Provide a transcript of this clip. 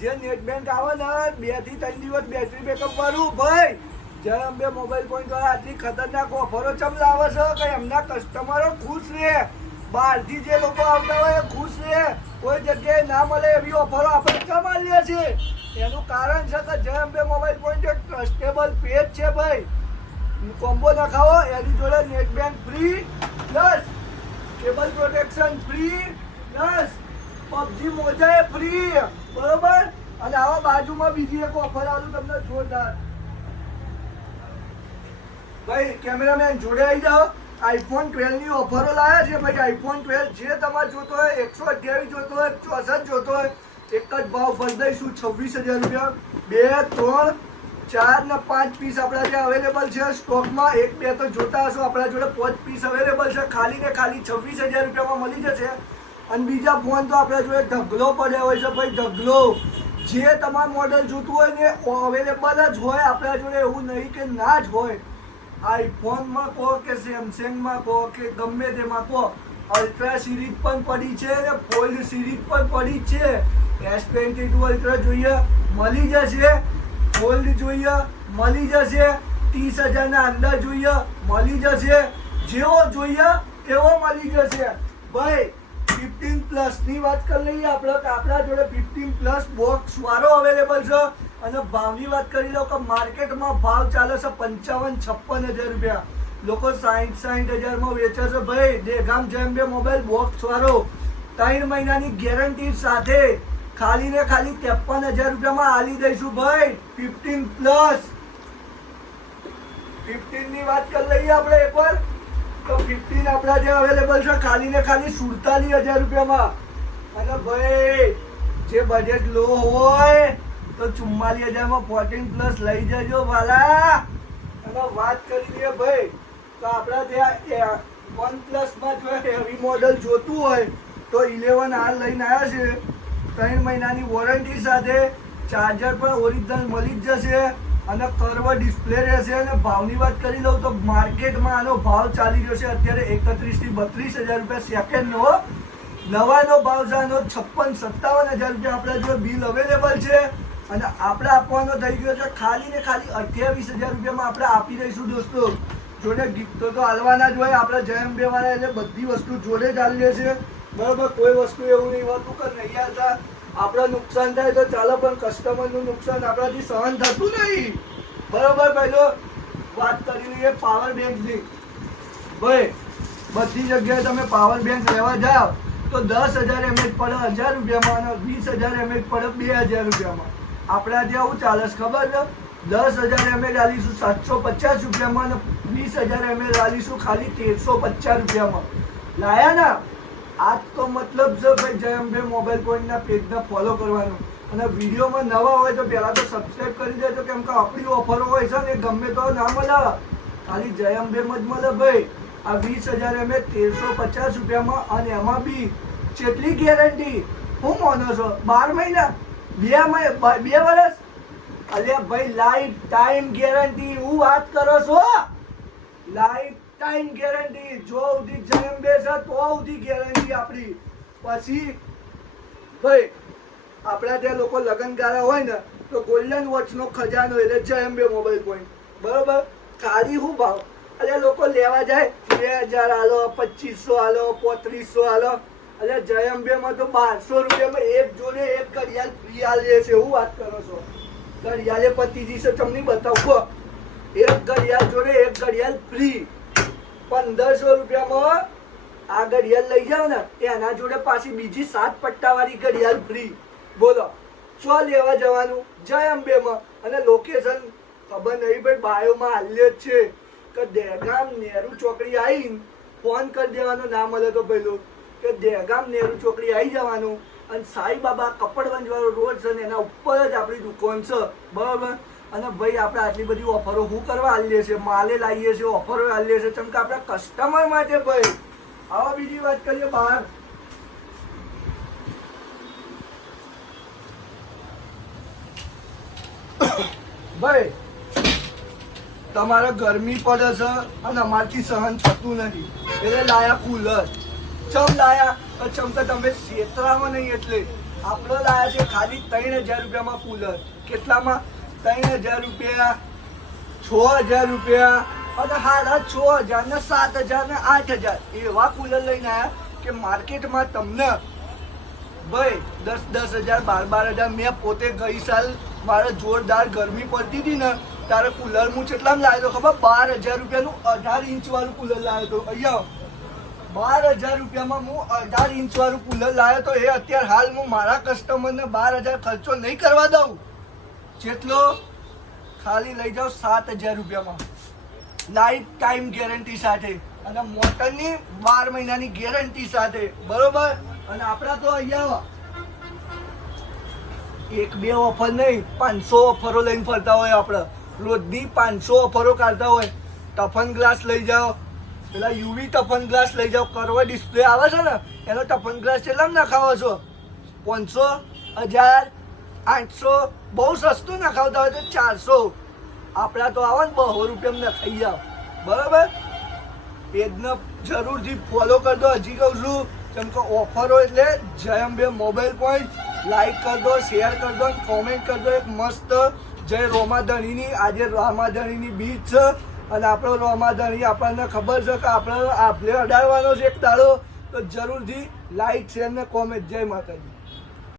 જે net bank આવે ને 2 થી 3 દિવસ બેટરી બેકઅપ વાળું ભાઈ, જય અંબે મોબાઈલ પોઈન્ટ વાળા આટલી ખતરનાક ઓફરો ચમ લાવે છે કે એમના કસ્ટમરો ખુશ રહે, બહારથી જે લોકો આવતા હોય એ ખુશ રહે, કોઈ જગ્યાએ ના મળે એવી ઓફરો આપણે કેમ આલીએ છીએ? એનું કારણ છે કે જય અંબે મોબાઈલ પોઈન્ટ એક ટ્રસ્ટેબલ પેજ છે ભાઈ. કોમ્બો નખાવો એની જોડે net bank free plus cable protection free plus PUBG મોજા ફ્રી, બરોબર? અને આવા બાજુમાં બીજી એક ઓફર આલું તમને જોરદાર ભાઈ. કેમેરામેન જોડે આવી જાઓ. આઈફોન 12 ની ઓફરો લાયા છે ભાઈ. આઈફોન 12 જે તમારે જોતો હોય, 128 જોતો હોય, 64 જોતો હોય, એક જ ભાવ ભરી દઈશું 26,000 રૂપિયા. 2, 3, 4 ને 5 પીસ આપણા ત્યાં અવેલેબલ છે સ્ટોકમાં. 1, 2 તો જોતા હશો, આપણા જોડે 5 પીસ અવેલેબલ છે. ખાલી ને ખાલી 26,000 રૂપિયામાં મળી જશે. અને બીજા ફોન તો આપણા જોડે ઢગલો પડ્યા હોય છે ભાઈ, ઢગલો. જે તમારું મોડેલ જોતું હોય ને અવેલેબલ જ હોય આપણા જોડે, એવું નહીં કે ના જ હોય. આઈફોનમાં કહો કે સેમસંગમાં કહો કે ગમે તેમાં કહો, અલ્ટ્રા સિરીઝ પણ પડી છે અને ફોલ્ડ સિરીઝ પણ પડી છે. S22 અલ્ટ્રા જોઈએ મળી જશે, ફોલ્ડ જોઈએ મળી જશે, 30,000 ના અંદર જોઈએ મળી જશે, જેવો જોઈએ એવો મળી જશે ભાઈ. 15 પ્લસ ની વાત કરી લઈએ આપણે, આપણા જોડે 15 પ્લસ બોક્સ વાળો અવેલેબલ છે. અને ભાવની વાત કરી લો કે માર્કેટમાં ભાવ ચાલે છે 55-56,000 રૂપિયા. લોકો 60,000 માં વેચે છે ભાઈ. દેગામ જય અંબે મોબાઈલ બોક્સ વાળો 3 મહિનાની ગેરંટી સાથે ખાલી ને ખાલી 53,000 રૂપિયામાં આલી દઈશું ભાઈ. 15 પ્લસ 15 ની વાત કરી લઈએ આપણે એકવાર તો 15 આપણા જે અવેલેબલ છે ખાલી ને ખાલી 47,000 રૂપિયામાં. અને ભાઈ જે બજેટ લો હોય તો 44,000 માં 14 પ્લસ લઈ જજો વાલા. અને વાત કરી દઈએ ભાઈ તો આપણા ત્યાં OnePlus માં જો હેવી મોડલ જોતું હોય તો 11 હાલ લઈને આવ્યા છે. 3 મહિનાની વોરંટી સાથે ચાર્જર પણ ઓરિજિનલ મળી જ જશે અને કર્વ ડિસ્પ્લે રહેશે. અને ભાવની વાત કરી લઉં તો માર્કેટમાં આનો ભાવ ચાલી રહ્યો છે અત્યારે 31 થી 32,000 રૂપિયા સેકન્ડનો. નવાનો ભાવ છે આનો 56-57,000 રૂપિયા આપણા જો બિલ અવેલેબલ છે. અને આપણે આપવાનો થઈ ગયો છે ખાલી ને ખાલી 28,000 રૂપિયામાં આપણે આપી દઈશું દોસ્તો. જોડે ગિફ્ટો તો હાલવાના જ હોય, આપણે જય અંબે વાળા એટલે બધી વસ્તુ જોડે જ હાલીએ છીએ, બરાબર? કોઈ વસ્તુ એવું નહીં હોતું કે નહીં હાલતા. આપણે નુકસાન થાય તો ચાલો, પણ કસ્ટમરનું નુકસાન આપણાથી સહન થતું નહીં, બરાબર? પહેલો વાત કરી લઈએ પાવર બેંકની ભાઈ. બધી જગ્યાએ તમે પાવર બેંક લેવા જાઓ તો 10,000 mAh પડે 1,000 રૂપિયામાં અને 20,000 mAh પડે 2,000 રૂપિયામાં. આપણા ત્યાં શું ચાલે છે ખબર છે? 10,000 mAh આલીશું 750 રૂપિયામાં અને 20,000 mAh આલીશું ખાલી 1,350 રૂપિયામાં. લાયા ના? આજ તો મતલબ છે ભાઈ જય અંબે મોબાઈલ પોઈન્ટના પેજને ફોલો કરવાનું. અને વિડીયોમાં નવા હોય તો પહેલાં તો સબસ્ક્રાઈબ કરી દેજો, કેમ કે આપણી ઓફરો હોય છે ને ગમે તો ના મળે, ખાલી જય અંબેમાં જ મળે ભાઈ. આ 20,000 mAh 1,350 રૂપિયામાં. અને એમાં બી કેટલી ગેરંટી? હું માનો છો 12 મહિના 2 વર્ષ? અલ્યા ભાઈ લાઈફ ટાઈમ ગેરંટી. હું વાત કરો છો લાઈફ ટાઈમ ગેરંટી. જો સુધી જય અંબે છે તો સુધી ગેરંટી આપણી. પછી ભાઈ આપણા ત્યાં લોકો લગનગાળા હોય ને તો ગોલ્ડન વોચનો ખજાનો એટલે જય અંબે મોબાઈલ પોઈન્ટ, બરોબર? ખાલી શું ભાવ? અરે લોકો લેવા જાય 2,000 હાલો, 2,500 હાલો, 3,500 હાલો. અરે જય અંબેમાં તો 1200 રૂપિયામાં એક જોડે એક ઘડિયાળ ફ્રી આલે છે. હું વાત કરો છો? ઘડિયાળે પતિજી છે તમને બતાવો. એક ઘડિયાળ જોડે એક ઘડિયાળ ફ્રી 1,500 રૂપિયામાં આ ઘડિયાળ લઈ જાવ ને એના જોડે પાછી બીજી 7 પટ્ટાવાળી ઘડિયાળ ફ્રી. બોલો ચો લેવા જવાનું? જય અંબેમાં. અને લોકેશન ખબર નહીં ભાઈ, બાયોમાં હાલ્ય જ છે કે દહેગામ નેહરુ ચોકડી આવીને ફોન કરી દેવાનો, ના મળે તો પહેલું કે દહેગામ નેહરુ ચોકડી આવી જવાનું. અને સાંઈબાબા કપડવંજ વાળો રોડ છે ને એના ઉપર જ આપણી દુકાન છે, બરાબર? અને ભાઈ આપણે આટલી બધી ઓફરો શું કરવા આલીએ છીએ? માલે લાવીએ છીએ, ઓફરો આલીએ છીએ, ચમ કે આપણા કસ્ટમર માટે ભાઈ. આવા બીજી વાત કરીએ બહાર ભાઈ. તમારે ગરમી પડે છે અને અમારથી સહન થતું નથી એટલે લાયા કુલર. ચમ લાયા? ચમ કે તમે છેતરાવો નહીં એટલે આપણો લાયા છે ખાલી 3000 રૂપિયામાં કુલર. કેટલામાં? 3000 રૂપિયા, 6000 રૂપિયા અને હારા 6000 ને 7000 ને 8000 એવા કુલર લઈને આવ્યા કે માર્કેટમાં તમને ભાઈ 10,000 12,000. મેં પોતે ગઈ સાલ મારે જોરદાર ગરમી પડતી હતી ને ત્યારે કુલર હું કેટલામાં લાવ્યો ખબર? 12,000 રૂપિયાનું 18 ઇંચ વાળું કુલર લાવ્યો હતો. અહીંયા 12,000 રૂપિયામાં હું 18 ઇંચ વાળું કુલર લાવ્યો તો. એ અત્યારે હાલ હું મારા કસ્ટમરને 12,000 ખર્ચો નહીં કરવા દઉં. જેટલો ખાલી લઈ જાઓ 7,000 રૂપિયામાં, લાઈફ ટાઈમ ગેરંટી સાથે અને મોટરની 12 મહિનાની ગેરંટી સાથે. બરોબર? અને આપણા તો અહીંયા એક બે ઓફર નહીં, 500 ઓફરો લઈને ફરતા હોય. આપણે રોજની 500 ઓફરો કાઢતા હોય. ટફન ગ્લાસ લઈ જાઓ, પેલા યુવી ટફન ગ્લાસ લઈ જાઓ, કર્વ ડિસ્પ્લે આવે છે ને એનો ટફન ગ્લાસ કેટલામાં નખાવો છો? 500, 1000, 800. બહુ સસ્તું નખાવતા હોય તો 400. આપણા તો આવો ને 200 રૂપિયામાં નખાઈ જાઓ. બરાબર? પેજને જરૂરથી ફોલો કરજો. હજી કહું છું કેમ કે ઓફરો એટલે જય અંબે મોબાઈલ પોઈન્ટ. લાઈક કરી દો, શેર કરી દો, કોમેન્ટ કરી દો. એક મસ્ત જય રોમાધણીની, આજે રોમાધણીની બીજ છે અને આપણો રોમાધણી આપણને ખબર છે કે આપણે અડાડવાનો છે એક દાડો. તો જરૂરથી લાઈક શેર ને કોમેન્ટ. જય માતાજી.